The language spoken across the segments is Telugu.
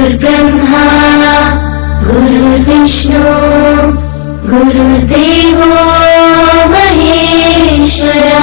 गुरुर्ब्रह्मा गुरुर्विष्णु गुरुर्देवो महेश्वरा।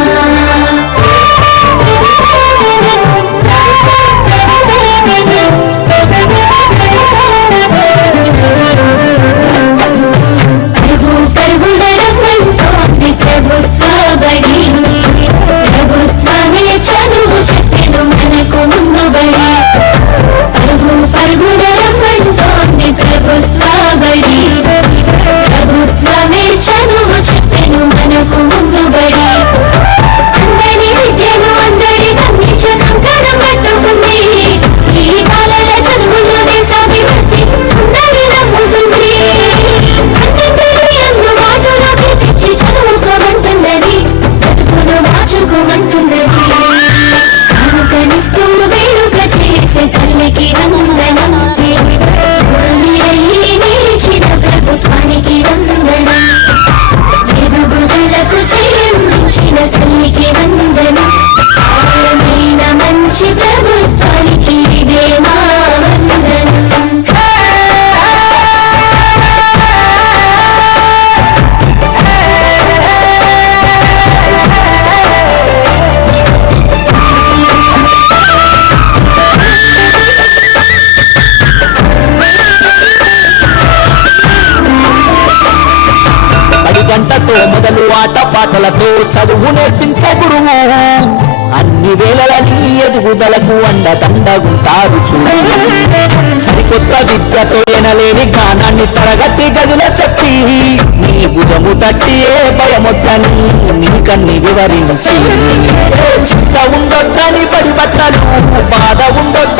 గంటతో మొదలు ఆట పాటలతో చదువు నేర్పించే గురువు అన్ని వేళలని ఎదుగుదలకు అండదండగుంటారు చూడు. సరికొత్త విద్యతో ఎనలేని జ్ఞానాన్ని తరగతి గదిలో చెప్పి నీ భుజము తట్టి ఏ భయమొద్దని నీకన్ని వివరించి చింత ఉండొద్దని బడి బట్టలు బాధ ఉండొద్దని